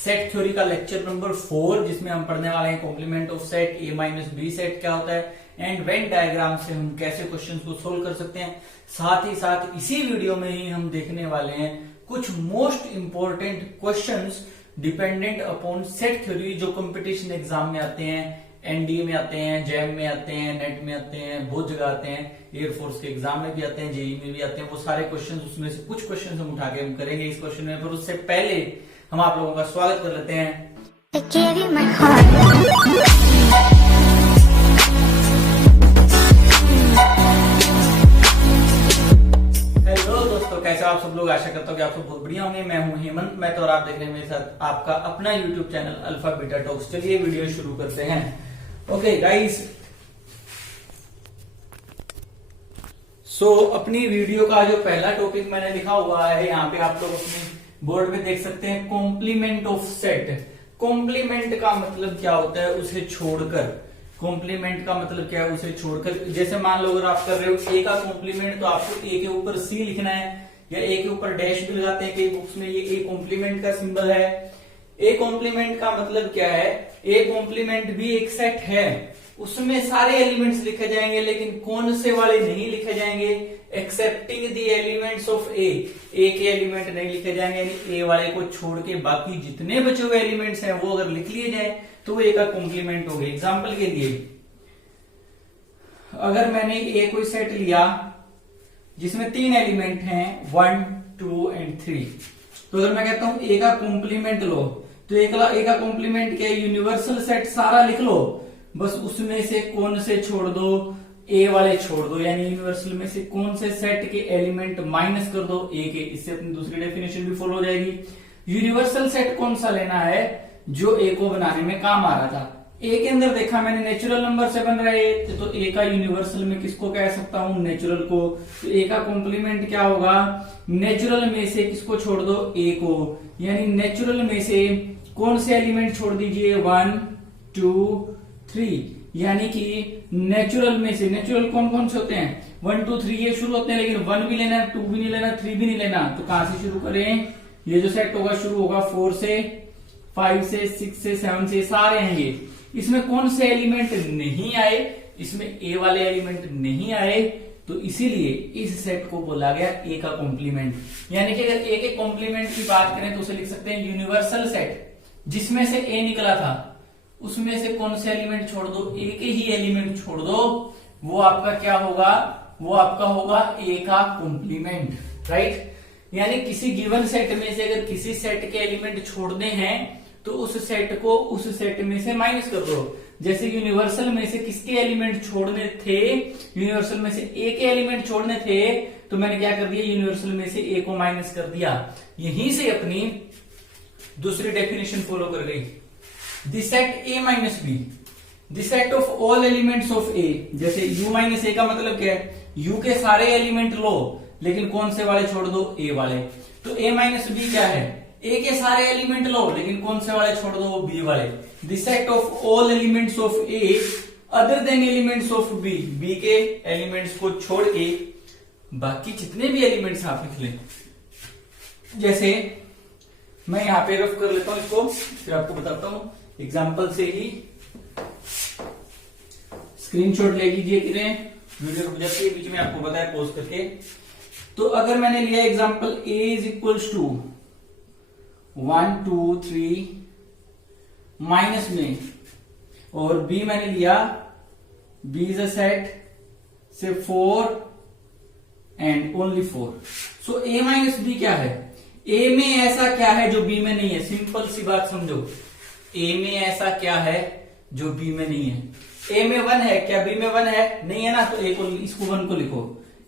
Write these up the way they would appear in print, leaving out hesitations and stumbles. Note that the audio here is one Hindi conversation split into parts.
सेट थ्योरी का लेक्चर नंबर 4, जिसमें हम पढ़ने वाले हैं complement of set, A minus B set क्या होता है एंड वेन डायग्राम से हम कैसे क्वेश्चंस को सोल्व कर सकते हैं। साथ ही साथ इसी वीडियो में ही हम देखने वाले हैं कुछ most important questions dependent upon set theory जो कंपटीशन एग्जाम में आते हैं, एनडीए में आते हैं, जैम में आते हैं, नेट में आते हैं, बहुत जगह आते हैं, एयरफोर्स के एग्जाम में भी आते हैं, जेई में भी आते हैं। वो सारे क्वेश्चंस, उसमें से कुछ क्वेश्चंस हम उठा के हम करेंगे इस क्वेश्चन में। पर उससे पहले हम आप लोगों का स्वागत कर लेते हैं। हेलो दोस्तों, कैसे आप सब लोग? आशा करता हूँ कि आप सब बहुत बढ़िया होंगे। मैं हूं हेमंत मैं तो, और आप देख रहे हैं मेरे साथ आपका अपना YouTube channel alpha beta talks. चलिए वीडियो शुरू करते हैं। ओके गाइस, सो अपनी वीडियो का जो पहला टॉपिक मैंने लिखा हुआ है यहाँ पे, आप लोग अपने बोर्ड पे देख सकते हैं, कॉम्प्लीमेंट ऑफ सेट। कॉम्प्लीमेंट का मतलब क्या होता है? उसे छोड़कर। कॉम्प्लीमेंट का मतलब क्या है? उसे छोड़कर। जैसे मान लो अगर आप कर रहे हो ए का कॉम्प्लीमेंट, तो आपको ए के ऊपर सी लिखना है या ए के ऊपर डैश भी लगाते हैं कई बुक्स में, ये ए कॉम्प्लीमेंट का सिंबल है। ए कॉम्प्लीमेंट का मतलब क्या है? ए कॉम्प्लीमेंट भी एक सेट है, उसमें सारे एलिमेंट्स लिखे जाएंगे, लेकिन कौन से वाले नहीं लिखे जाएंगे? एक्सेप्टिंग द एलिमेंट्स ऑफ ए। ए के एलिमेंट नहीं लिखे जाएंगे, यानी ए वाले को छोड़ के बाकी जितने बचे हुए एलिमेंट्स हैं वो अगर लिख लिए जाए तो वो ए का कॉम्प्लीमेंट हो गया। एग्जाम्पल के लिए, अगर मैंने ए कोई सेट लिया जिसमें 3 एलिमेंट हैं 1, 2 एंड 3, तो अगर मैं कहता हूं ए का कॉम्प्लीमेंट लो, तो ए का कॉम्प्लीमेंट क्या है? यूनिवर्सल सेट सारा लिख लो, बस उसमें से कौन से छोड़ दो? ए वाले छोड़ दो, यानी यूनिवर्सल में से कौन से सेट के एलिमेंट माइनस कर दो? ए के। इससे अपनी दूसरी डेफिनेशन भी फॉलो हो जाएगी। यूनिवर्सल सेट कौन सा लेना है? जो ए को बनाने में काम आ रहा था। ए के अंदर देखा मैंने नेचुरल नंबर से बन रहा है, तो ए का यूनिवर्सल में किसको कह सकता हूं? नेचुरल को। तो ए का कॉम्प्लीमेंट क्या होगा? नेचुरल में से किसको छोड़ दो? ए को। यानी नेचुरल में से कौन से एलिमेंट छोड़ दीजिए? 1, 2, 3। यानी कि नेचुरल में से, नेचुरल कौन कौन से होते हैं? 1, 2, 3 ये शुरू होते हैं, लेकिन 1 भी लेना, 2 भी नहीं लेना, 3 भी नहीं लेना। तो कहां से शुरू करें? ये जो सेट होगा शुरू होगा 4 से, 5 से, 6 से, 7 से, सारे हैं ये। इसमें कौन से एलिमेंट नहीं आए? इसमें ए वाले एलिमेंट नहीं आए, तो इसीलिए इस सेट को बोला गया ए का कॉम्प्लीमेंट। यानी कि अगर ए के कॉम्प्लीमेंट की बात करें तो उसे लिख सकते हैं यूनिवर्सल सेट, जिसमें से ए निकला था उसमें से कौन से एलिमेंट छोड़ दो? ए के ही एलिमेंट छोड़ दो, वो आपका क्या होगा? वो आपका होगा ए का कॉम्प्लीमेंट, राइट। यानी किसी गिवन सेट में से अगर किसी सेट के एलिमेंट छोड़ने हैं तो उस सेट को उस सेट में से माइनस कर दो। जैसे यूनिवर्सल में से किसके एलिमेंट छोड़ने थे? यूनिवर्सल में से ए के एलिमेंट छोड़ने थे, तो मैंने क्या कर दिया? यूनिवर्सल में से ए को माइनस कर दिया। यहीं से अपनी दूसरी डेफिनेशन फॉलो कर गई। The set A minus B, the set of all elements of A. जैसे u माइनस ए का मतलब क्या है? u के सारे एलिमेंट लो, लेकिन कौन से वाले छोड़ दो? ए वाले। तो a माइनस बी क्या है? ए के सारे एलिमेंट लो, लेकिन कौन से वाले छोड़ दो? बी वाले। The set of all elements of A other than elements of B, B के एलिमेंट्स को छोड़ के बाकी जितने भी एलिमेंट्स आप लिख लें। जैसे मैं यहां पे रफ कर लेता हूं इसको, फिर आपको बताता हूं एग्जाम्पल से ही। स्क्रीनशॉट ले लीजिए, कितने वीडियो रुक जाती है बीच में, आपको पता है, पॉज करके। तो अगर मैंने लिया example a is equals to 1, 2, 3 minus में, और b मैंने लिया b इज अ सेट से 4 and only 4। So a minus B क्या है? a में ऐसा क्या है जो b में नहीं है? सिंपल सी बात समझो, a में ऐसा क्या है जो b में नहीं है? a में 1 है, क्या b में 1 है? नहीं है ना, तो a को, इसको 1 को लिखो।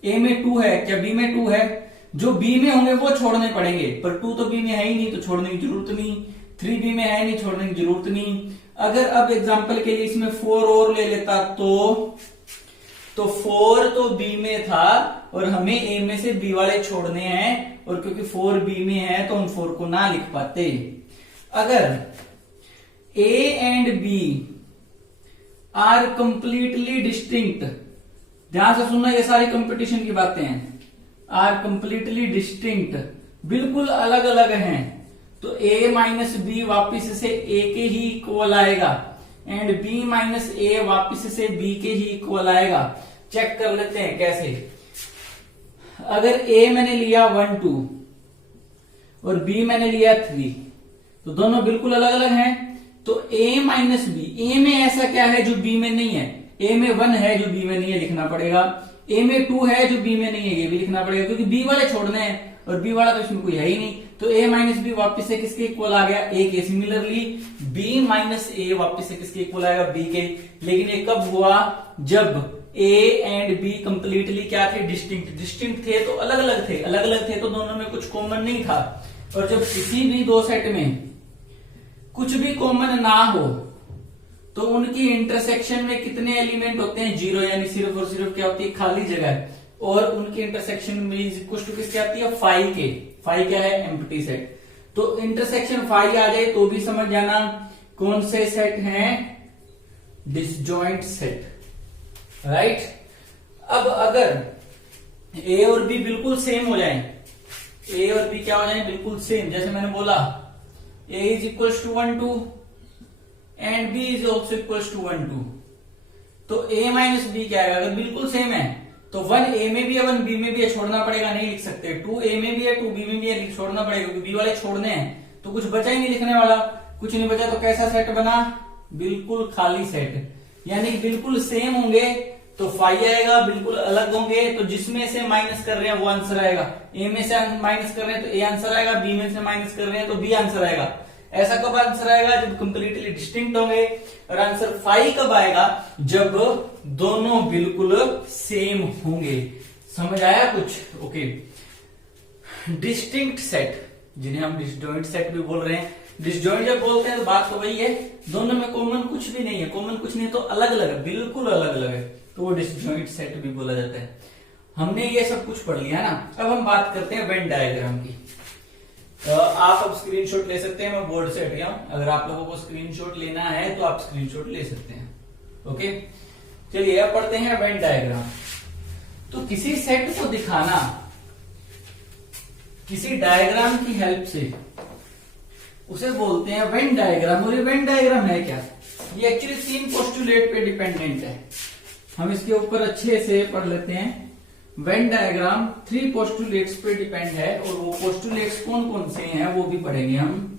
a में 2 है, क्या b में 2 है? जो b में होंगे वो छोड़ने पड़ेंगे, पर 2 तो b में है ही नहीं, तो छोड़ने की जरूरत नहीं। 3 b में है नहीं, छोड़ने की जरूरत नहीं। अगर अब एग्जाम्पल के लिए इसमें 4 और ले लेता तो 4 तो b में था और हमें a में से b वाले छोड़ने हैं, और क्योंकि 4 b में है तो हम 4 को ना लिख पाते। अगर A and B are completely distinct, ध्यान से सुनना, ये सारी कंपटीशन की बातें हैं। आर कंप्लीटली डिस्टिंक्ट, बिल्कुल अलग अलग हैं, तो a माइनस बी वापिस से a के ही इक्वल आएगा एंड b माइनस a वापिस से b के ही इक्वल आएगा। चेक कर लेते हैं कैसे। अगर a मैंने लिया 1 2 और b मैंने लिया 3, तो दोनों बिल्कुल अलग अलग हैं। तो a माइनस बी, a में ऐसा क्या है जो b में नहीं है? a में 1 है जो b में नहीं है, लिखना पड़ेगा। a में 2 है जो b में नहीं है, ये भी लिखना पड़ेगा, क्योंकि b वाले छोड़ने हैं और b वाला तो इसमें कोई है ही नहीं। तो a माइनस बी वापिस से किसके इक्वल आ गया? a के। सिमिलरली b माइनस a वापिस से किसके इक्वल आएगा? b के। लेकिन ये कब हुआ? जब a एंड b कंप्लीटली क्या थे? डिस्टिंक्ट। डिस्टिंक्ट थे तो अलग अलग थे, अलग अलग थे तो दोनों में कुछ कॉमन नहीं था। और जब किसी भी दो सेट में कुछ भी कॉमन ना हो तो उनकी इंटरसेक्शन में कितने एलिमेंट होते हैं? 0, यानी सिर्फ और सिर्फ क्या होती है? खाली जगह। और उनकी इंटरसेक्शन में कुछ तो किसकी आती है? फाई के। फाई क्या है? Empty set. तो इंटरसेक्शन फाई आ जाए तो भी समझ जाना कौन से सेट हैं? Disjoint set, right. अब अगर a और b बिल्कुल सेम हो जाए, a और b क्या हो जाए? बिल्कुल सेम। जैसे मैंने बोला a is equals to 1 2 and b is also equals to 1 2, तो a माइनस b क्या है? अगर बिल्कुल सेम है तो 1 a में भी है 1 b में भी है, छोड़ना पड़ेगा, नहीं लिख सकते। 2 a में भी है 2 b में भी है, छोड़ना पड़ेगा क्योंकि b वाले छोड़ने हैं, तो कुछ बचा ही नहीं लिखने वाला। कुछ नहीं बचा तो कैसा सेट बना? बिल्कुल खाली सेट। यानी बिल्कुल सेम होंगे तो फाई आएगा, बिल्कुल अलग होंगे तो जिसमें से माइनस कर रहे हैं वो आंसर आएगा। ए में से माइनस कर रहे हैं तो ए आंसर आएगा, बी में से माइनस कर रहे हैं तो बी आंसर आएगा। ऐसा कब आंसर आएगा? जब कंप्लीटली डिस्टिंक्ट होंगे। और आंसर फाई कब आएगा? जब दोनों बिल्कुल सेम होंगे। समझ आया कुछ? ओके। डिस्टिंक्ट सेट, जिन्हें हम डिसजॉइंट सेट भी बोल रहे हैं। डिसजॉइंट जब बोलते हैं तो बात तो वही है, दोनों में कॉमन कुछ भी नहीं है। कॉमन कुछ नहीं है तो अलग अलग है, बिल्कुल अलग अलग है, तो वो डिसजॉइंट सेट भी बोला जाता है। हमने ये सब कुछ पढ़ लिया ना। अब हम बात करते हैं वेन डायग्राम की। आप अब स्क्रीनशॉट ले सकते हैं, मैं बोर्ड से हट गया हूं। अगर आप लोगों को स्क्रीनशॉट लेना है तो आप स्क्रीनशॉट ले सकते हैं। ओके, चलिए अब पढ़ते हैं वेन डायग्राम। तो किसी सेट को दिखाना किसी डायग्राम की हेल्प से, उसे बोलते हैं वेन डायग्राम। और ये वेन डायग्राम है क्या? ये एक्चुअली 3 पोस्टुलेट पे डिपेंडेंट है। हम इसके ऊपर अच्छे से पढ़ लेते हैं। वेन डायग्राम 3 पोस्टुलेट्स पे डिपेंड है और वो पोस्टुलेट्स कौन कौन से हैं वो भी पढ़ेंगे हम।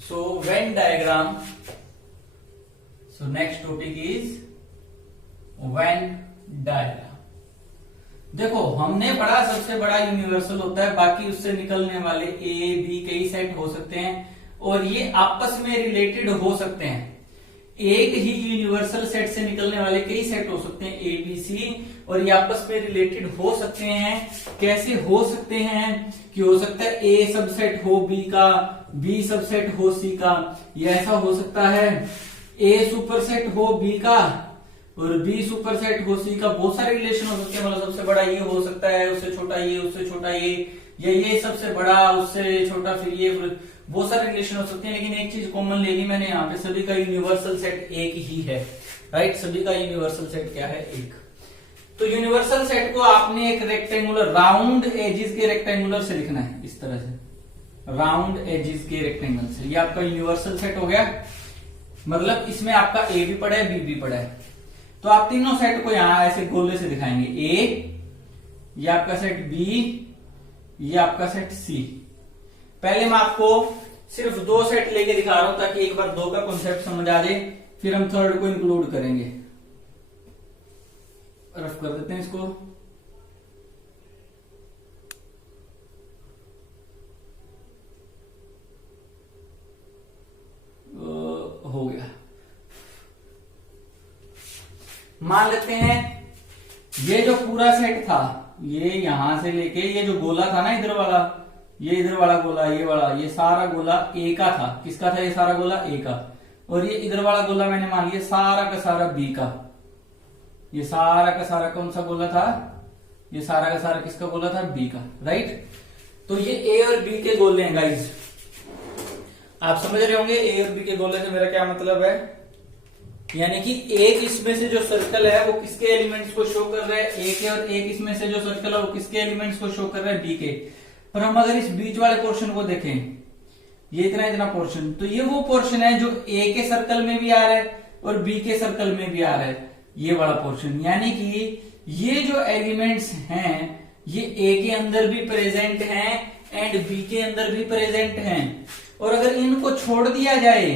So Venn diagram, so next topic is Venn diagram. देखो हमने पढ़ा सबसे बड़ा यूनिवर्सल होता है, बाकी उससे निकलने वाले ए बी कई सेट हो सकते हैं और ये आपस में रिलेटेड हो सकते हैं। एक ही यूनिवर्सल सेट से निकलने वाले कई सेट हो सकते हैं ए बी सी, और ये आपस में रिलेटेड हो सकते हैं। कैसे हो सकते हैं? कि हो सकता है ए सबसेट हो बी का, बी सबसेट हो सी का, ये ऐसा हो सकता है ए सुपरसेट हो बी का और बी सुपरसेट हो सी का। बहुत सारे रिलेशन हो सकते हैं। मतलब सबसे बड़ा ये हो सकता है, उससे छोटा ये, उससे छोटा ये, या ये सबसे बड़ा उससे छोटा, फिर ये, बहुत सारे रिलेशन हो सकते हैं। लेकिन एक चीज कॉमन ले ली मैंने यहाँ पे, सभी का यूनिवर्सल सेट एक ही है, राइट। सभी का यूनिवर्सल सेट क्या है? एक। तो यूनिवर्सल सेट को आपने एक रेक्टेंगुलर राउंड एजिस के रेक्टेंगुलर से लिखना है, इस तरह से, राउंड एजिस के रेक्टेंगल से। ये आपका यूनिवर्सल सेट हो गया। मतलब इसमें आपका ए भी पड़ा है, बी भी पड़ा है। तो आप तीनों सेट को यहां ऐसे गोले से दिखाएंगे। ए, ये आपका सेट बी, ये आपका सेट सी। पहले मैं आपको सिर्फ 2 सेट लेके दिखा रहा हूं ताकि एक बार 2 का कॉन्सेप्ट समझ आ जाए, फिर हम थर्ड को इंक्लूड करेंगे। रफ कर देते हैं इसको। हो गया। मान लेते हैं ये जो पूरा सेट था, ये यहां से लेके ये जो गोला था ना इधर वाला, ये इधर वाला गोला, ये वाला, ये सारा गोला ए का था। किसका था? ये सारा गोला ए का। और ये इधर वाला गोला मैंने मान लिया सारा का सारा बी का। ये सारा का सारा कौन सा गोला था? ये सारा का सारा किसका गोला था? बी का, राइट। तो ये ए और बी के गोले हैं गाइज। आप समझ रहे होंगे ए और बी के गोले से मेरा क्या मतलब है? यानी कि एक इसमें से जो सर्कल है वो किसके एलिमेंट्स को शो कर रहा है, ए के, और एक इसमें से जो सर्कल है वो किसके एलिमेंट्स को शो कर रहा है, बी के। पर हम अगर इस बीच वाले पोर्शन को देखें, ये इतना इतना पोर्शन, तो ये वो पोर्शन है जो ए के सर्कल में भी आ रहा है और बी के सर्कल में भी आ रहा है, ये वाला पोर्शन। यानी कि ये जो एलिमेंट्स हैं ये ए के अंदर भी प्रेजेंट हैं एंड बी के अंदर भी प्रेजेंट हैं। और अगर इनको छोड़ दिया जाए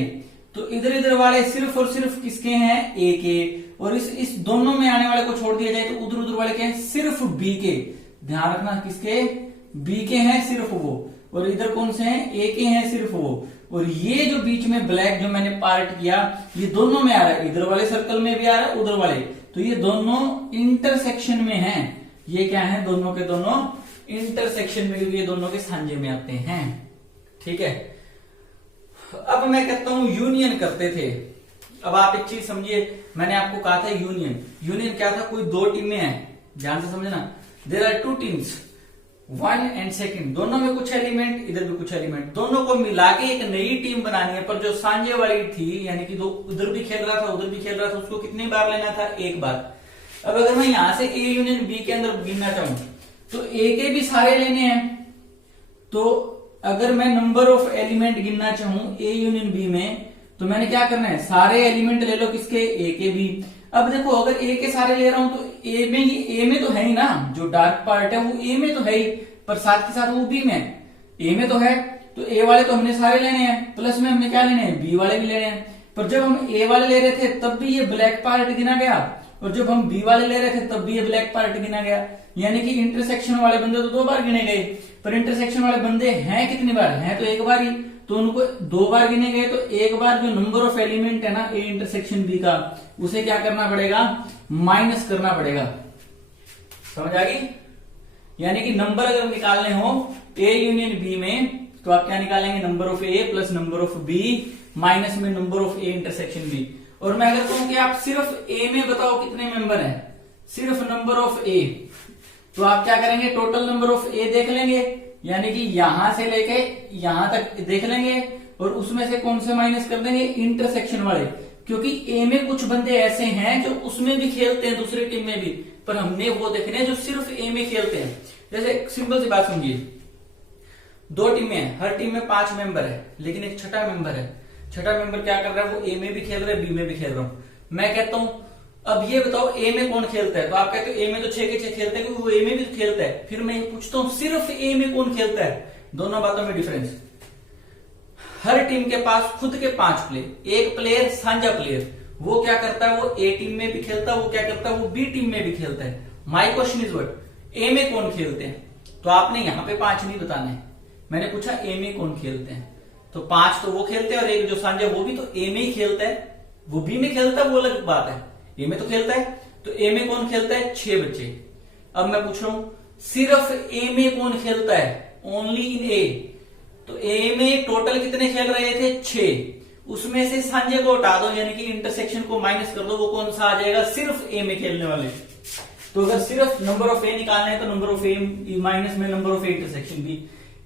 तो इधर इधर वाले सिर्फ और सिर्फ किसके हैं, ए के, और इस दोनों में आने वाले को छोड़ दिया जाए तो उधर उधर वाले के हैं, सिर्फ बी के। ध्यान रखना, किसके, बी के हैं सिर्फ वो, और इधर कौन से हैं, ए के हैं सिर्फ वो। और ये जो बीच में ब्लैक जो मैंने पार्ट किया ये दोनों में आ रहा है, इधर वाले सर्कल में भी आ रहा है उधर वाले, तो ये दोनों इंटरसेक्शन में हैं। ये क्या है, दोनों के दोनों इंटरसेक्शन में, ये दोनों के सांझे में आते हैं। ठीक है, अब मैं कहता हूं यूनियन करते थे। अब आप एक चीज समझिए, मैंने आपको कहा था यूनियन। यूनियन क्या था, कोई दो टीमें हैं, ध्यान से समझना, there are two teams, one and second, दोनों में कुछ एलिमेंट, इधर भी कुछ एलिमेंट, दोनों को मिला के एक नई टीम बनानी है। पर जो सांझे वाली थी, यानी कि दो उधर भी खेल रहा था उधर भी खेल रहा था, उसको कितनी बार लेना था, एक बार। अब अगर मैं यहां से ए यूनियन बी के अंदर गिनना चाहूं तो ए के भी सारे लेने हैं। तो अगर मैं नंबर ऑफ एलिमेंट गिनना चाहूं ए यूनियन बी में तो मैंने क्या करना है, सारे एलिमेंट ले लो, किसके, ए के भी। अब देखो अगर ए के सारे ले रहा हूं तो ए में तो है ही ना, जो डार्क पार्ट है वो ए में तो है ही, पर साथ के साथ वो बी में, ए में तो है, तो ए वाले तो हमने सारे लेने हैं, प्लस में हमने क्या लेने हैं, बी वाले भी लेने हैं। पर जब हम ए वाले ले रहे थे तब भी ये ब्लैक पार्ट गिना गया, और जब हम बी वाले ले रहे थे तब भी ये ब्लैक पार्ट गिना गया। यानी कि इंटरसेक्शन वाले बंदे तो दो बार गिने गए, पर इंटरसेक्शन वाले बंदे हैं कितनी बार, हैं तो एक बार ही, तो उनको दो बार गिने गए। तो एक बार जो नंबर ऑफ एलिमेंट है ना ए इंटरसेक्शन बी का, उसे क्या करना पड़ेगा, माइनस करना पड़ेगा। समझ आ गई? यानी कि नंबर अगर निकालने हो ए यूनियन बी में तो आप क्या निकालेंगे, number of A plus number of B minus में number of A intersection B. और मैं अगर कहूं कि आप सिर्फ ए में बताओ कितने मेंबर हैं, सिर्फ नंबर ऑफ ए, तो आप क्या करेंगे, टोटल नंबर ऑफ ए देख लेंगे, यानी कि यहां से लेके यहां तक देख लेंगे, और उसमें से कौन से माइनस कर देंगे, इंटरसेक्शन वाले, क्योंकि ए में कुछ बंदे ऐसे हैं जो उसमें भी खेलते हैं, दूसरी टीम में भी, पर हमने वो देखने हैं जो सिर्फ ए में खेलते हैं। जैसे एक सिंपल सी बात समझिए, दो टीमें हैं, हर टीम में 5 मेंबर है, लेकिन एक छठा मेंबर है। छठा मेंबर क्या कर रहा है, वो ए में भी खेल रहा है, बी में भी खेल रहा हूं। मैं कहता हूं अब ये बताओ ए में कौन खेलता है, तो आप कहते हो ए में तो 6 के 6 खेलते हैं, क्योंकि वो ए में भी तो खेलता है। फिर मैं पूछता हूं सिर्फ ए में कौन खेलता है, दोनों बातों में डिफरेंस। हर टीम के पास खुद के 5 प्लेयर, एक प्लेयर साझा प्लेयर, वो क्या करता है, वो ए टीम में भी खेलता है, वो क्या करता है, वो बी टीम में भी खेलता है। माई क्वेश्चन इज व्हाट, ए में कौन खेलते हैं, तो आपने यहां पे 5 नहीं बताने, मैंने पूछा ए में कौन खेलते हैं, तो 5 तो वो खेलते हैं, और एक जो साझा वो भी तो ए में ही खेलता है, वो बी में खेलता है वो अलग बात है, ए में तो खेलता है। तो ए में कौन खेलता है, 6 बच्चे। अब मैं पूछ रहा हूं सिर्फ ए में कौन खेलता है, ओनली इन ए, तो ए में टोटल कितने खेल रहे थे, 6, उसमें से सांझे को हटा दो, यानी कि इंटरसेक्शन को माइनस कर दो, वो कौन सा आ जाएगा, सिर्फ ए में खेलने वाले। तो अगर सिर्फ नंबर ऑफ ए निकालना है तो नंबर ऑफ ए माइनस में नंबर ऑफ ए इंटरसेक्शन भी,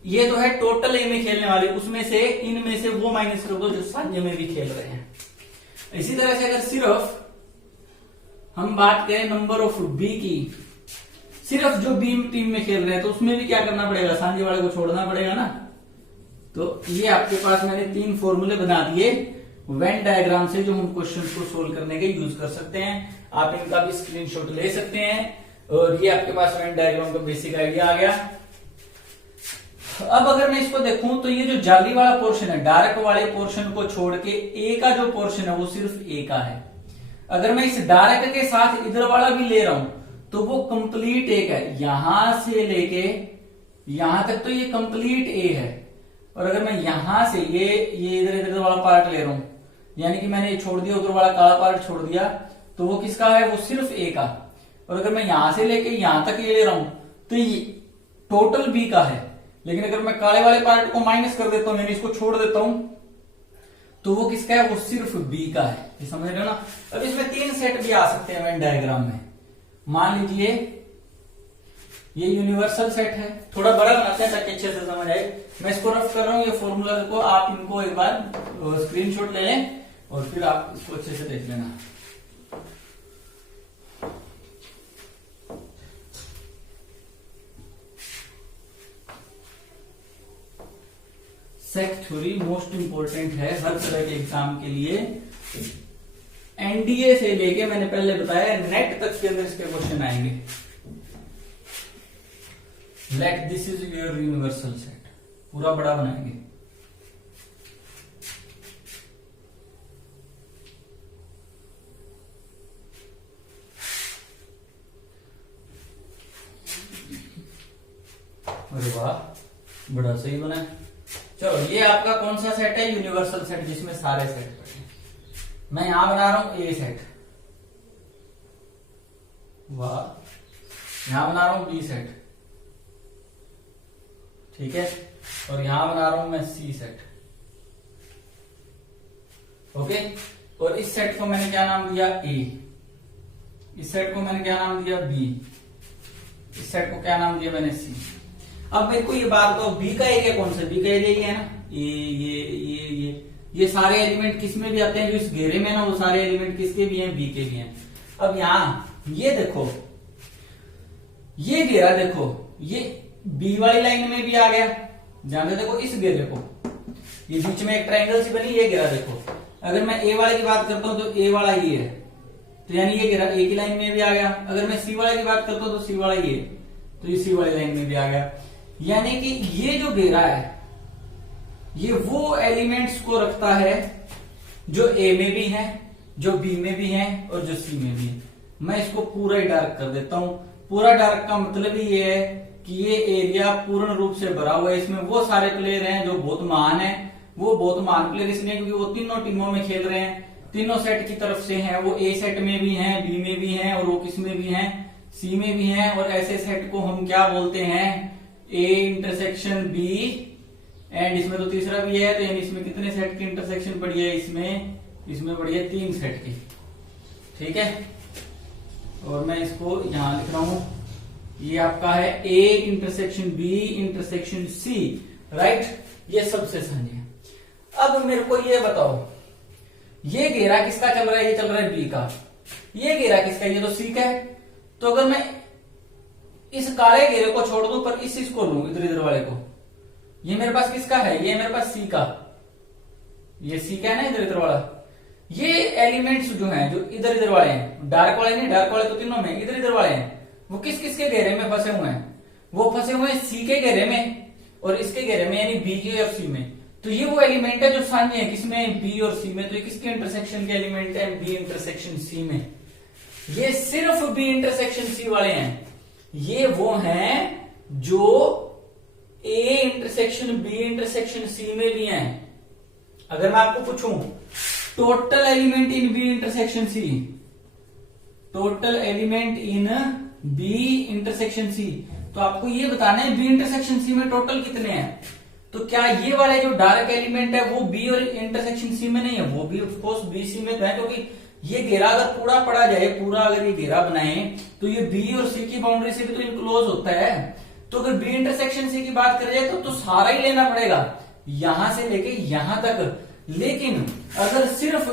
ये तो है टोटल ए में खेलने वाले, उसमें से इनमें से वो माइनस कर दो जो सांझे में भी खेल रहे हैं। इसी तरह से अगर सिर्फ हम बात करें नंबर ऑफ बी की, सिर्फ जो बी टीम में खेल रहे हैं तो उसमें भी क्या करना पड़ेगा, सांझे वाले को छोड़ना पड़ेगा ना। तो ये आपके पास मैंने 3 फॉर्मूले बना दिए वेन डायग्राम से, जो हम क्वेश्चन को सोल्व करने के यूज कर सकते हैं। आप इनका भी स्क्रीनशॉट ले सकते हैं, और ये आपके पास वेन डायग्राम का बेसिक आइडिया आ गया। अब अगर मैं इसको देखूं तो ये जो जाली वाला पोर्शन है, डार्क वाले पोर्शन को छोड़ के ए का जो पोर्शन है वो सिर्फ ए का है। अगर मैं इस डार्क के साथ इधर वाला भी ले रहा हूं तो वो कंप्लीट ए का है, यहां से लेके यहां तक तो ये कंप्लीट ए है। और अगर मैं यहां से ये इधर इधर वाला पार्ट ले रहा हूं, यानी कि मैंने ये छोड़ दिया, उधर वाला काला पार्ट छोड़ दिया, तो वो किसका है, वो सिर्फ ए का। और अगर मैं यहां से लेके यहां तक ये ले रहा हूं तो ये टोटल बी का है। लेकिन अगर मैं काले वाले पार्ट को माइनस कर देता हूं, यानी इसको छोड़ देता हूं, तो वो किसका है, वो सिर्फ बी का है। ये समझ रहे हो ना। अब इसमें 3 सेट भी आ सकते हैं वेन डायग्राम में। मान लीजिए ये यूनिवर्सल सेट है, थोड़ा बड़ा बनाते हैं ताकि अच्छे से समझ आए। मैं इसको रफ कर रहा हूं, ये फॉर्मूला को आप इनको एक बार स्क्रीनशॉट ले लें और फिर आप इसको अच्छे से देख लेना। सेट थ्योरी मोस्ट इंपोर्टेंट है हर तरह के एग्जाम के लिए। एनडीए से लेके मैंने पहले बताया नेट तक के अंदर इसके क्वेश्चन आएंगे। Let this is your universal set, पूरा बड़ा बनाएंगे। अरे वाह, बड़ा सही बना है। चलो ये आपका कौन सा सेट है? यूनिवर्सल सेट, जिसमें सारे सेट पड़े हैं। मैं यहां बना रहा हूं ए सेट, वाह। यहां बना रहा हूं बी सेट, ठीक है, और यहां बना रहा हूं मैं सी सेट, ओके। और इस सेट को मैंने क्या नाम दिया? ए। इस सेट को मैंने क्या नाम दिया? बी। इस सेट को क्या नाम दिया मैंने? सी। अब मेरे को ये बात बताओ, बी का एरिया कौन सा? बी का एरिया ये है ना, ये सारे एलिमेंट किस में भी आते हैं? जो इस घेरे में ना, वो सारे एलिमेंट किसके भी हैं? बी के भी हैं। अब यहां ये देखो, ये घेरा देखो, ये बी वाली लाइन में भी आ गया। ध्यान से देखो इस घेरे को, ये बीच में एक ट्रायंगल सी बनी, ये घेरा देखो। अगर मैं ए वाले की बात करता हूं तो ए वाला ये है, तो यानी ये घेरा ए की लाइन में भी आ गया। अगर मैं सी वाले की बात करता हूं तो सी वाला ये, तो ये सी वाली लाइन में भी आ गया। यानी कि ये जो घेरा है, ये वो एलिमेंट्स को रखता है जो ए में भी हैं, जो बी में भी हैं और जो सी में भी है। मैं इसको पूरा ही डार्क कर देता हूं। पूरा डार्क का मतलब ही ये है कि ये एरिया पूर्ण रूप से भरा हुआ है। इसमें वो सारे प्लेयर हैं जो बहुत महान है। वो बहुत महान प्लेयर इसलिए क्योंकि वो तीनों टीमों में खेल रहे हैं, तीनों सेट की तरफ से हैं। वो ए सेट में भी हैं, बी में भी हैं और वो किस में भी हैं? सी में भी हैं। और ऐसे सेट को हम क्या बोलते हैं? ए इंटरसेक्शन बी, एंड इसमें तो तीसरा भी है, तो यानी इसमें कितने सेट की इंटरसेक्शन पड़ी है? इसमें पड़ी है 3 सेट की, ठीक है। और मैं इसको यहां लिख रहा हूं, ये आपका है A intersection B intersection C, right. ये सबसे साझे है। अब मेरे को ये बताओ, ये घेरा किसका चल रहा है? ये चल रहा है बी का। ये घेरा किसका? ये तो सी का है। तो अगर मैं इस काले घेरे को छोड़ दूं पर इसको लूं, इधर इधर वाले को, ये मेरे पास किसका है? ये मेरे पास सी का। ये सी का है ना, इधर इधर वाला। ये एलिमेंट्स जो हैं, जो इधर इधर वाले हैं, डार्क वाले नहीं, डार्क वाले तो तीनों में, इधर इधर वाले हैं, वो किस किस के घेरे में फंसे हुए हैं? वो फंसे हुए हैं सी के घेरे में और इसके घेरे में, यानी बी के और सी में। तो ये वो एलिमेंट है जो सामने है, किसमें? बी और सी में। तो ये किसके इंटरसेक्शन के एलिमेंट है? बी इंटरसेक्शन सी में। ये सिर्फ बी इंटरसेक्शन सी वाले हैं। ये वो हैं जो A intersection B intersection C में भी हैं। अगर मैं आपको पूछूं total element in B intersection C, total element in B intersection C, तो आपको ये बताना है बी इंटरसेक्शन सी में टोटल कितने हैं। तो क्या ये वाले जो डार्क एलिमेंट है वो बी और इंटरसेक्शन सी में नहीं है? वो भी ऑफकोर्स बी सी में तो है, क्योंकि ये घेरा अगर पूरा पड़ा जाए, पूरा अगर ये घेरा बनाए तो ये बी और सी की बाउंड्री से भी तो इनक्लोज होता है। तो अगर बी इंटरसेक्शन सी की बात करें तो सारा ही लेना पड़ेगा, यहां से लेके यहां तक। लेकिन अगर सिर्फ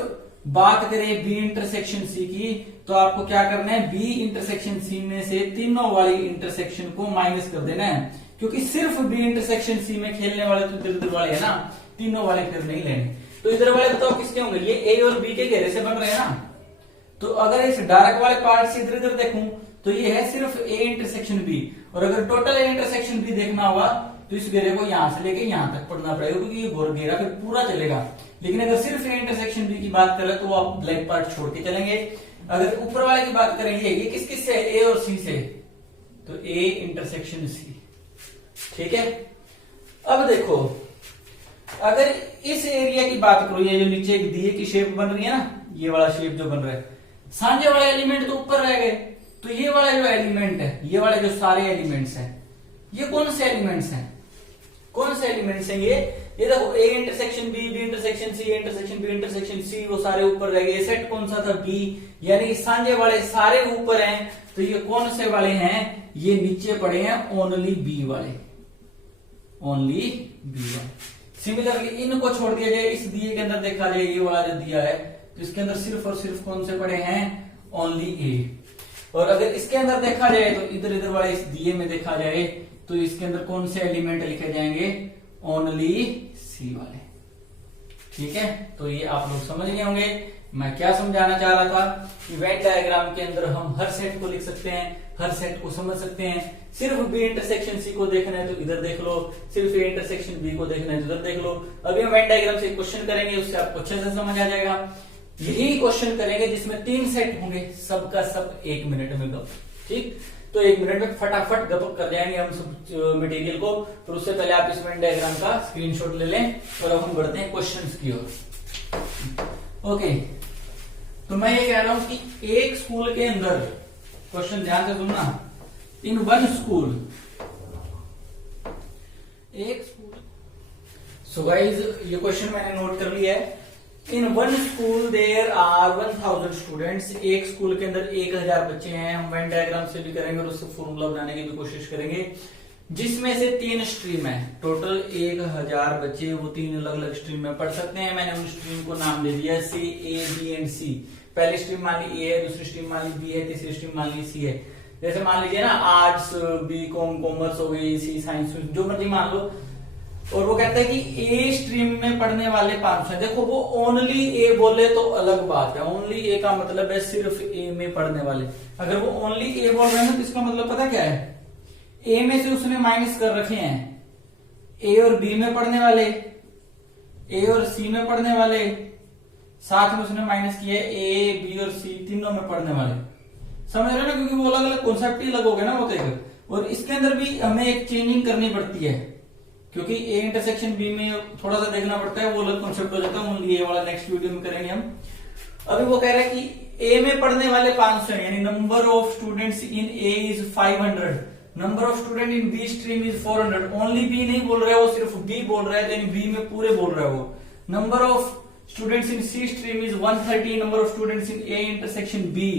बात करें बी इंटरसेक्शन सी की, तो आपको क्या करना है? बी इंटरसेक्शन सी में से तीनों वाली इंटरसेक्शन को माइनस कर देना है, क्योंकि सिर्फ बी इंटरसेक्शन सी में खेलने वाले तो इधर उधर वाले है ना, तीनों वाले फिर नहीं लेने। तो इधर वाले बताओ किसके होंगे? ये ए और बी के घेरे से बन रहे हैं ना। तो अगर इस डार्क वाले पार्ट से इधर इधर देखूं तो ये है सिर्फ ए इंटरसेक्शन बी, और अगर टोटल ए इंटरसेक्शन बी देखना होगा तो इस घेरे को यहां से लेके यहां तक पढ़ना पड़ेगा, क्योंकि ये घेरा फिर पूरा चलेगा। लेकिन अगर सिर्फ ए इंटरसेक्शन बी की बात करें तो आप ब्लैक पार्ट छोड़ के चलेंगे। अगर ऊपर वाले की बात करेंगे, ये किस किस से? ए और सी से, तो ए इंटरसेक्शन सी, ठीक है। अब देखो, अगर इस एरिया की बात करो, ये जो नीचे एक दिए की शेप बन रही है ना, ये वाला शेप जो बन रहा है, सांझे वाले एलिमेंट तो ऊपर रह गए। तो ये वाला जो एलिमेंट है, ये वाले जो सारे एलिमेंट्स हैं, ये कौन से एलिमेंट्स हैं? कौन से एलिमेंट्स हैं ये देखो, A intersection B, B intersection C, intersection B intersection C, वो सारे ऊपर रह गए। सेट कौन सा था? बी, यानी सांझे वाले सारे ऊपर हैं। तो ये कौन से वाले हैं? ये नीचे पड़े हैं ओनली बी वाले, ओनली बी वाले। सिमिलरली इनको छोड़ दिया जाए, इस दिए के अंदर देखा जाए, ये वाला जो दिया है तो इसके अंदर सिर्फ और सिर्फ कौन से पड़े हैं, ओनली ए। और अगर इसके अंदर देखा जाए तो इधर इधर वाले इस दिए में देखा जाए तो इसके अंदर कौन से एलिमेंट लिखे जाएंगे, ओनली सी वाले। ठीक है, तो ये आप लोग समझ गए होंगे मैं क्या समझाना चाह रहा था। कि वेन डायग्राम के अंदर हम हर सेट को लिख सकते हैं, हर सेट को समझ सकते हैं। सिर्फ बी इंटरसेक्शन सी को देखना है तो इधर देख लो, सिर्फ ए इंटरसेक्शन बी को देखना है तो इधर देख लो। अभी हम वेन डायग्राम से क्वेश्चन करेंगे, उससे आपको अच्छे से समझ आ जाएगा। यही क्वेश्चन करेंगे जिसमें 3 सेट होंगे, सबका सब 1 मिनट में गप। ठीक, तो 1 मिनट में फटाफट गप कर जाएंगे हम सब मटेरियल को। तो उससे पहले आप इस वेन डायग्राम का स्क्रीनशॉट ले लें और अब हम बढ़ते हैं क्वेश्चंस की ओर। ओके, तो मैं ये कह रहा हूं कि एक स्कूल के अंदर, क्वेश्चन ध्यान से सुनना, इन वन स्कूल, एक स्कूल, सो गाइस ये क्वेश्चन मैंने नोट कर लिया है। In one school there are 1000 students, एक स्कूल के अंदर 1000 बच्चे हैं। हम वेन डायग्राम से भी करेंगे और उससे फॉर्मूला बनाने की भी कोशिश करेंगे, जिसमें से 3 स्ट्रीम है। टोटल 1000 बच्चे, वो 3 अलग अलग स्ट्रीम में पढ़ सकते हैं। मैंने उन स्ट्रीम को नाम दे दिया सी, ए, बी एंड सी। पहली स्ट्रीम मान ली ए है, दूसरी स्ट्रीम मान ली बी है, तीसरी स्ट्रीम मान ली सी है। जैसे मान लीजिए ना आर्ट्स, बी कॉम, कॉमर्स हो गई, सी साइंस, जो मर्जी मान लो। और वो कहता है कि ए स्ट्रीम में पढ़ने वाले 500 हैं। देखो वो ओनली ए बोले तो अलग बात है, ओनली ए का मतलब है सिर्फ ए में पढ़ने वाले। अगर वो ओनली ए बोल रहे हैं तो इसका मतलब पता क्या है, ए में से उसने माइनस कर रखे हैं ए और बी में पढ़ने वाले, ए और सी में पढ़ने वाले, साथ में उसने माइनस किया ए, बी और सी तीनों में पढ़ने वाले। समझ रहे हो ना, क्योंकि वो अलग अलग कॉन्सेप्ट ही अलग हो गए ना वो देखो। और इसके अंदर भी हमें एक चेंजिंग करनी पड़ती है, क्योंकि ए इंटरसेक्शन बी में थोड़ा सा देखना पड़ता है, वो अलग कॉन्सेप्ट हो जाता है। ओनली ए वाला नेक्स्ट वीडियो में करेंगे हम। अभी वो कह रहा है कि ए में पढ़ने वाले 500 है, यानी number of students in A is 500, number of student in B stream is 400। Only B नहीं बोल रहा है वो, सिर्फ बी बोल रहा है, यानी बी में पूरे बोल रहा है वो। Number of students in C stream is 130, number of students in A intersection B,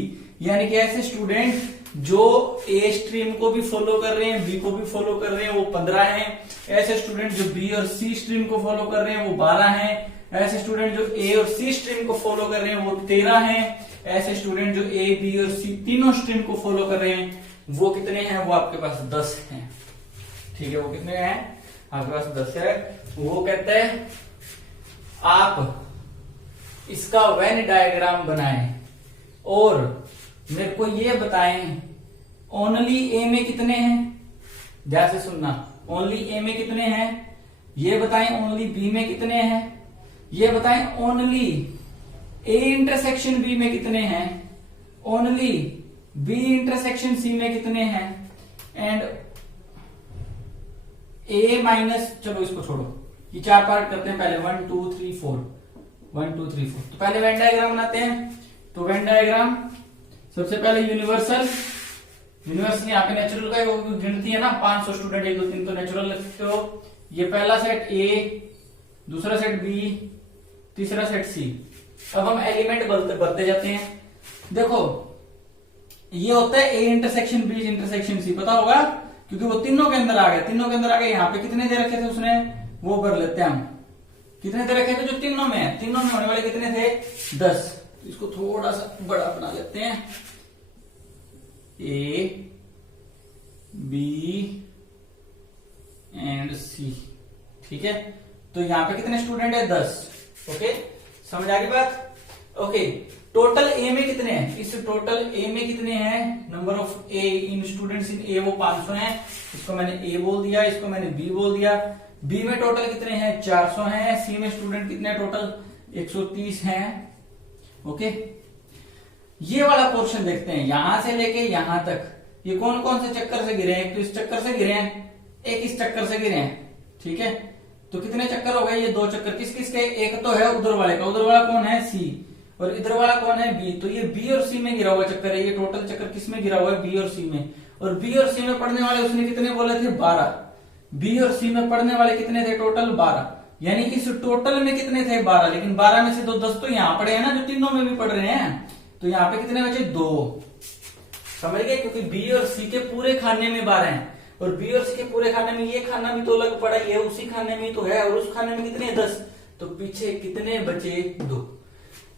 यानी कि ऐसे स्टूडेंट जो ए स्ट्रीम को भी फॉलो कर रहे हैं, बी को भी फॉलो कर रहे हैं, वो 15 हैं। ऐसे स्टूडेंट जो बी और सी स्ट्रीम को फॉलो कर रहे हैं वो 12 हैं। ऐसे स्टूडेंट जो ए और सी स्ट्रीम को फॉलो कर रहे हैं वो 13 हैं। ऐसे स्टूडेंट जो ए, बी और सी तीनों स्ट्रीम को फॉलो कर रहे हैं वो कितने हैं, वो आपके पास 10 हैं। ठीक है, वो कितने हैं आपके पास 10 है। वो कहते हैं आप इसका वेन डायग्राम बनाएं और मेरे को ये बताएं ओनली ए में कितने हैं। ध्यान से सुनना, ओनली ए में कितने हैं ये बताएं, ओनली बी में कितने हैं ये बताएं, ओनली ए इंटरसेक्शन बी में कितने हैं, ओनली बी इंटरसेक्शन सी में कितने हैं, एंड ए माइनस, चलो इसको छोड़ो, ये 4 पार्ट करते हैं पहले, 1 2 3 4, 1 2 3 4। तो पहले वेन डायग्राम बनाते हैं। तो वेन डायग्राम सबसे पहले यूनिवर्सल यहाँ पे नेचुरल का गिनती है ना, 500 स्टूडेंट 1 2 3 तो नेचुरल लिखते हो। ये पहला सेट ए, दूसरा सेट बी, तीसरा सेट सी। अब हम एलिमेंट बढ़ते जाते हैं। देखो ये होता है A intersection B intersection C, पता होगा क्योंकि वो तीनों के अंदर आ गए, तीनों के अंदर आ गए। यहाँ पे कितने दे रखे थे उसने, वो कर लेते हैं हम, कितने दे रखे थे जो तीनों में है, तीनों में होने वाले कितने थे 10। इसको थोड़ा सा बड़ा बना लेते हैं, ए बी एंड सी। ठीक है, तो यहां पे कितने स्टूडेंट है 10। ओके, समझ आ गई बात। ओके, टोटल ए में कितने हैं, इस टोटल ए में कितने हैं, number of A in students in A वो 500 हैं। इसको मैंने ए बोल दिया, इसको मैंने बी बोल दिया। बी में टोटल कितने हैं 400 हैं। सी में स्टूडेंट कितने टोटल 130 हैं। ओके, ये वाला पोर्शन देखते हैं, यहां से लेके यहां तक ये कौन कौन से चक्कर से गिरे हैं। एक तो इस चक्कर से गिरे हैं, एक इस चक्कर से गिरे हैं। ठीक है, तो कितने चक्कर हो गए, ये 2 चक्कर। किस किस के, एक तो है उधर वाले का, उधर वाला कौन है सी, और इधर वाला कौन है बी। तो ये बी और सी में गिरा हुआ चक्कर है। ये टोटल चक्कर किस में गिरा हुआ है, बी और सी में। और बी और सी में पढ़ने वाले उसने कितने बोले थे 12। बी और सी में पढ़ने वाले कितने थे टोटल 12, यानी इस टोटल में कितने थे 12, लेकिन 12 में से 10 तो यहाँ पढ़े हैं ना, जो तीनों में भी पढ़ रहे हैं। तो यहाँ पे कितने बचे 2, समझ गए, क्योंकि बी और सी के पूरे खाने में 12 हैं, और बी और सी के पूरे खाने में ये खाना भी तो अलग पड़ा ही है, उसी खाने में तो है, और उस खाने में कितने 10, तो पीछे कितने बचे 2।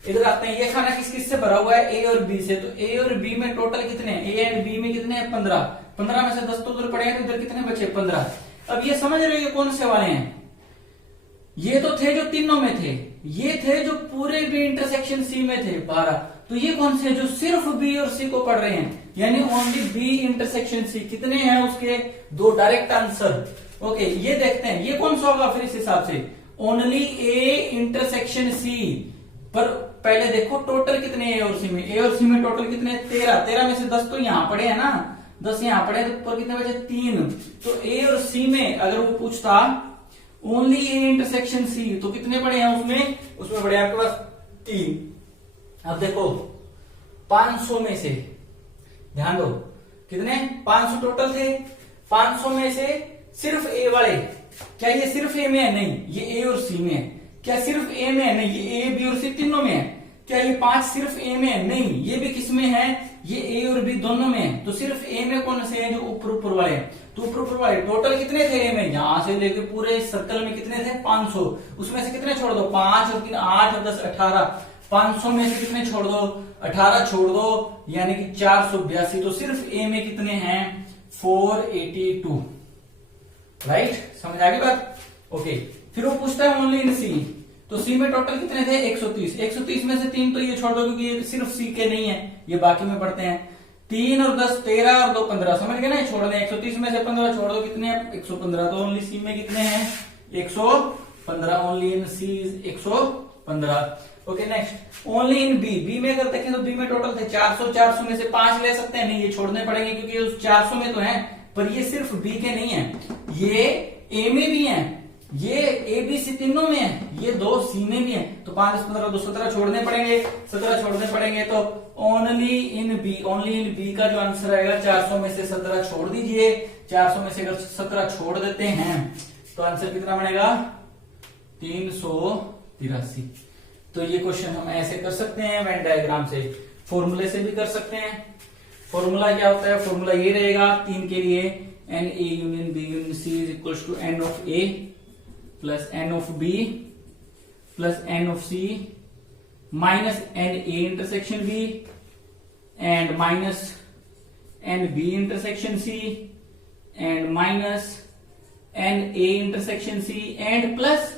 इधर आते हैं, ये खाना किस किस से भरा हुआ है, ए और बी से। तो ए और बी में टोटल कितने हैं, ए एंड बी में कितने हैं, 15। 15 में से 10 तो उधर पड़े हैं, तो इधर कितने बचे, 15। अब ये समझ रहे हो ये कौन से वाले हैं, ये तो थे जो तीनों में थे, ये थे जो पूरे बी इंटरसेक्शन सी में थे 12। तो ये कौन से जो सिर्फ बी और सी को पढ़ रहे हैं, यानी ओनली बी इंटरसेक्शन सी। कितने हैं उसके, 2 डायरेक्ट आंसर। ओके, ये देखते हैं ये कौन सा होगा फिर इस हिसाब से, ओनली ए इंटरसेक्शन सी। पर पहले देखो टोटल कितने ए और सी में, ए और सी में टोटल कितने, 13। 13 में से 10 तो यहां पड़े हैं ना, 10 यहां पड़े, तो ऊपर कितने बचे, 3। तो ए और सी में अगर वो पूछता ओनली ए इंटरसेक्शन सी, तो कितने पड़े हैं उसमें, उसमें पड़े आपके पास 3। अब देखो 500 में से, ध्यान दो कितने, 500 टोटल थे, 500 में से सिर्फ ए वाले, क्या ये सिर्फ ए में है, नहीं ये ए और सी में है। क्या सिर्फ ए में है, नहीं ये ए बी और सी तीनों में है। क्या ये 5 सिर्फ ए में है, नहीं ये भी किस में है, ये ए और बी दोनों में है। तो सिर्फ ए में कौन से हैं, जो ऊपर वाले हैं। तो ऊपर वाले टोटल कितने थे ए में, यहां से लेके पूरे सर्कल में कितने थे, 500। उसमें से कितने छोड़ दो, 5 और 3 8 और 10 18। 500 में से कितने छोड़ दो, 18 छोड़ दो, यानी कि 482। तो सिर्फ ए में कितने हैं, 482। राइट, समझ आ गई बात। ओके, फिर वो पूछता है ओनली इन सी, तो सी में टोटल कितने थे, 130। 130 में से 3 तो ये छोड़ दो, क्योंकि ये सिर्फ सी के नहीं है, ये बाकी में पढ़ते हैं। 3 और 10 13 और 2 15, समझ गए ना, छोड़ने 130 में से 15 छोड़ दो, कितने हैं, 115। तो ओनली सी में कितने हैं, 115। Only in C 115। Okay, next only in B. B में अगर देखें तो बी में टोटल थे 400। 400 में से 5 ले सकते हैं, नहीं ये छोड़ने पड़ेंगे, क्योंकि उस 400 में तो है, पर ये सिर्फ बी के नहीं है, ये ए में भी है, ये ए बी सी तीनों में है, ये 2 सी में भी है। तो 5 15 2 17 छोड़ने पड़ेंगे, 17 छोड़ने पड़ेंगे। तो only in B, only in B का जो आंसर आएगा, 400 में से 17 छोड़ दीजिए। 400 में से अगर 17 छोड़ देते हैं तो आंसर कितना बनेगा, 383। तो ये क्वेश्चन हम ऐसे कर सकते हैं, वेन डायग्राम से, फॉर्मूले से भी कर सकते हैं। फॉर्मूला क्या होता है, फॉर्मूला ये रहेगा 3 के लिए, n A union B union C is equal to n of A plus n of B plus n of C minus n A intersection B and minus n B intersection C and minus n A intersection C and plus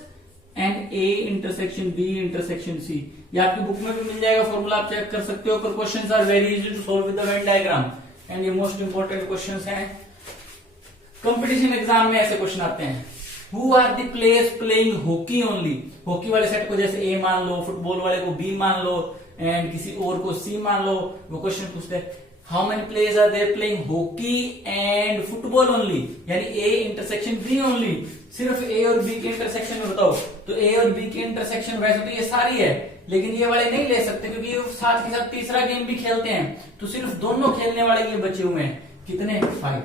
n A intersection B intersection C. ये आपकी बुक में भी मिल जाएगा फॉर्मूला, आप चेक कर सकते हो। पर questions are very easy to solve with the Venn diagram, and ये मोस्ट इंपोर्टेंट क्वेश्चंस हैं। कंपटीशन एग्जाम में ऐसे क्वेश्चन आते हैं, who are the players playing hockey only. Hockey वाले सेट को जैसे ए मान लो, फुटबॉल वाले को बी मान लो, एंड किसी और को सी मान लो। वो क्वेश्चन पूछते हैं how many players are there playing hockey and football only, यानी ए इंटरसेक्शन बी ओनली। सिर्फ ए और बी के इंटरसेक्शन में बताओ। तो ए और बी के इंटरसेक्शन वैसे तो ये सारी है, लेकिन ये वाले नहीं ले सकते, क्योंकि ये साथ के साथ तीसरा गेम भी खेलते हैं। तो सिर्फ दोनों खेलने वाले ये बचे हुए हैं, कितने, 5।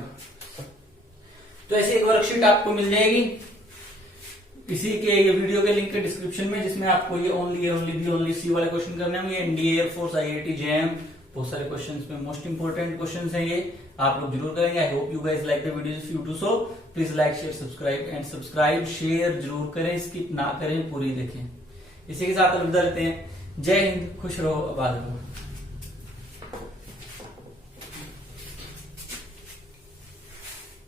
तो ऐसे एक वर्कशीट आपको मिल जाएगी इसी के ये वीडियो के लिंक के डिस्क्रिप्शन में, जिसमें आपको ये ओनली बी ओनली सी वाले क्वेश्चन करने होंगे। एनडीए, एयरफोर्स, आईआईटी, जेएम, बहुत सारे क्वेश्चंस में मोस्ट इंपोर्टेंट क्वेश्चंस हैं ये, आप लोग जरूर करेंगे। I hope you guys like the video, if you do so please like share subscribe, and subscribe share जरूर करें, स्किप ना करें, पूरी देखें। इसी के साथ अलविदा लेते हैं। जय हिंद, खुश रहो, आबाद रहो।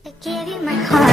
I gave you my heart.